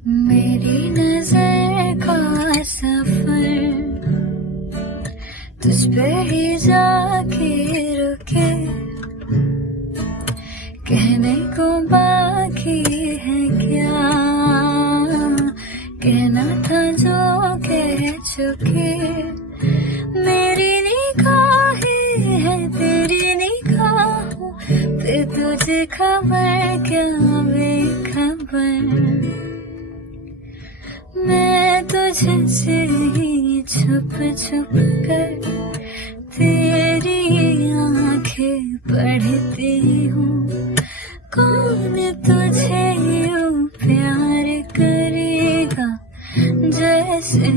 मेरी नजर का सफर तुझ पे ही जाके रुके, कहने को बाकी है क्या, कहना था जो कह चुके। मेरी निगाहें है तेरी निगाहों पे, तुझे खबर क्या बेखबर। मैं तुझसे ही छुप छुप कर तेरी आंखें पढ़ती हूँ। कौन तुझे यूं प्यार करेगा जैसे